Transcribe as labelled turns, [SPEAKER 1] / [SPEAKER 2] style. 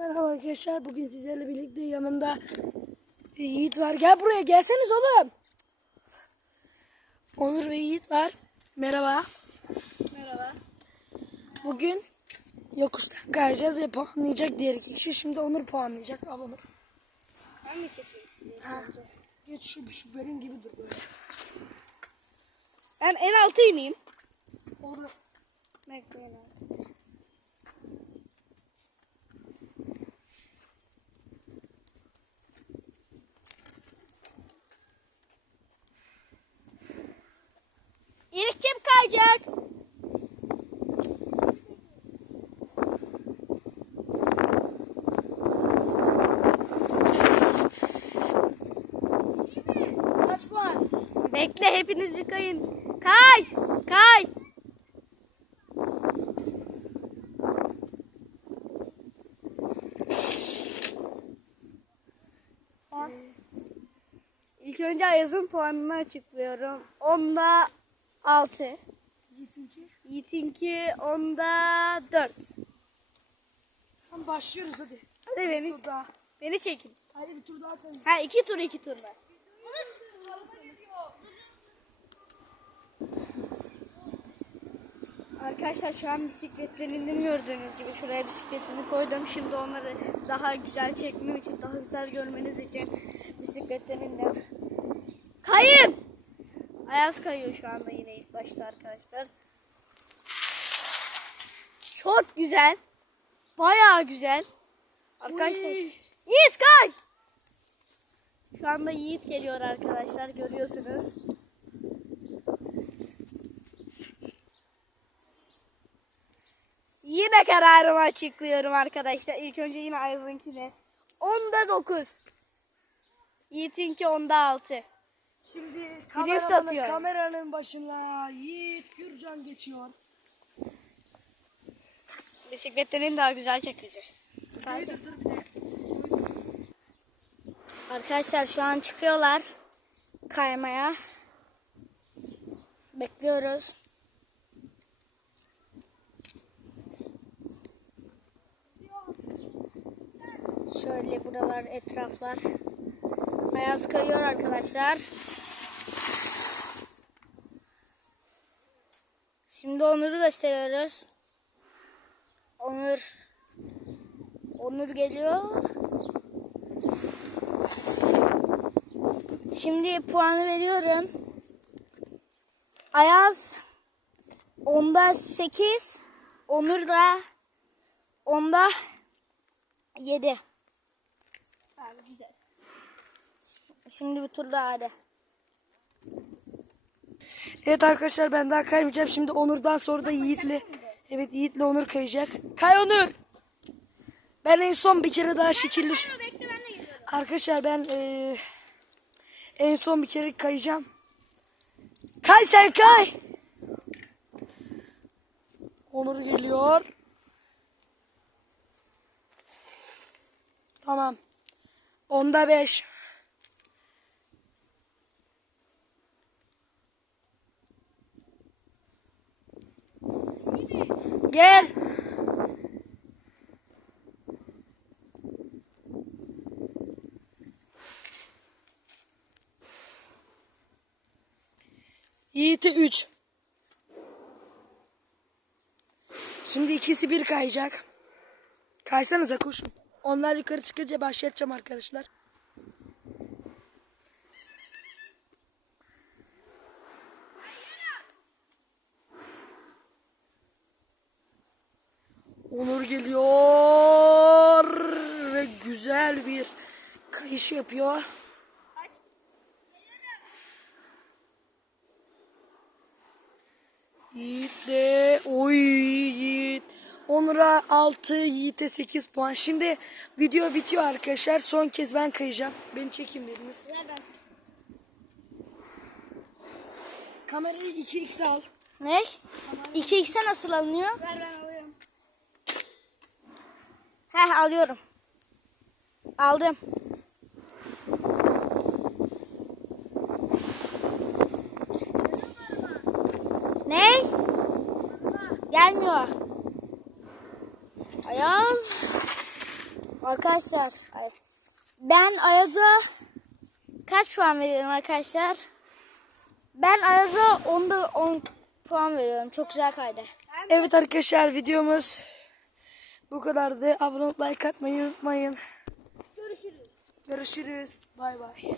[SPEAKER 1] Merhaba arkadaşlar. Bugün sizlerle birlikte yanımda Yiğit var. Gel buraya gelseniz oğlum. Onur ve Yiğit var. Merhaba.
[SPEAKER 2] Merhaba.
[SPEAKER 1] Bugün yokuştan kayacağız ve puanlayacak diğer iki kişi. Şimdi Onur puanlayacak. Al Onur.
[SPEAKER 2] Hangi çekiyorsun?
[SPEAKER 1] Ha. Geç şu, şu benim gibi dur böyle.
[SPEAKER 2] Ben en alta ineyim.
[SPEAKER 1] Olur.
[SPEAKER 2] Bekleyin kayacak?
[SPEAKER 1] Kaç puan?
[SPEAKER 2] Bekle hepiniz bir kayın. Kay! Kay! İlk önce Ayaz'ın puanını açıklıyorum. Onda 6.
[SPEAKER 1] Yiğit'inki.
[SPEAKER 2] Yiğit'inki onda 4.
[SPEAKER 1] Tamam başlıyoruz hadi.
[SPEAKER 2] Hadi beni,
[SPEAKER 1] Tur daha.
[SPEAKER 2] beni çekin.
[SPEAKER 1] Hadi bir tur daha kayın.
[SPEAKER 2] Ha iki tur iki tur ver. Arkadaşlar şu an bisikletlerini gördüğünüz gibi şuraya bisikletini koydum. Şimdi onları daha güzel çekmem için, daha güzel görmeniz için bisikletlerini Kayın! Ayaz kayıyor şu anda yine ilk başta arkadaşlar. Çok güzel. Bayağı güzel. Arkadaşlar.
[SPEAKER 1] Uy.
[SPEAKER 2] Yiğit kay! Şu anda Yiğit geliyor arkadaşlar görüyorsunuz. Yine kararımı açıklıyorum arkadaşlar. İlk önce yine Ayaz'ınkine. Onda 9. Yiğit'inki onda 6.
[SPEAKER 1] Şimdi kameranın, kameranın başına Yiğit Gürcan geçiyor.
[SPEAKER 2] Bisikletlerin daha güzel
[SPEAKER 1] de.
[SPEAKER 2] Arkadaşlar şu an çıkıyorlar kaymaya. Bekliyoruz. Şöyle buralar etraflar. Ayaz kayıyor arkadaşlar. Şimdi Onur'u gösteriyoruz. Onur Onur geliyor. Şimdi puanı veriyorum. Ayaz onda 8, Onur da onda 7. Abi güzel. Şimdi bir tur daha hadi.
[SPEAKER 1] Evet arkadaşlar ben daha kaymayacağım. Şimdi Onur'dan sonra da Yiğit'le. Evet Yiğit'le Onur kayacak. Kay Onur. Ben en son bir kere daha şekilli. Arkadaşlar ben eee, en son bir kere kayacağım. Kay sen kay. Onur geliyor. Tamam. Onda beş. Gel. Yiğit'e 3. Şimdi ikisi bir kayacak. Kaysanıza koşun. Onlar yukarı çıkınca başlayacağım arkadaşlar. Onur geliyor ve güzel bir kayış yapıyor. Yiğit de oy Yiğit. Onur'a 6, Yiğit'e 8 puan. Şimdi video bitiyor arkadaşlar. Son kez ben kayacağım. Beni çekin biriniz.
[SPEAKER 2] Ver ben
[SPEAKER 1] Kamerayı 2x al.
[SPEAKER 2] Ne? 2x'e nasıl alınıyor? Ver ben alıyorum. Heh alıyorum. Aldım. Ne? Gelmiyor. Ayaz. Arkadaşlar ben Ayaz'a kaç puan veriyorum arkadaşlar? Ben Ayaz'a 10'da 10 puan veriyorum. Çok güzel kaydı.
[SPEAKER 1] Evet arkadaşlar videomuz bu kadardı. Abone olup like atmayı unutmayın.
[SPEAKER 2] Görüşürüz.
[SPEAKER 1] Görüşürüz. Bay bay.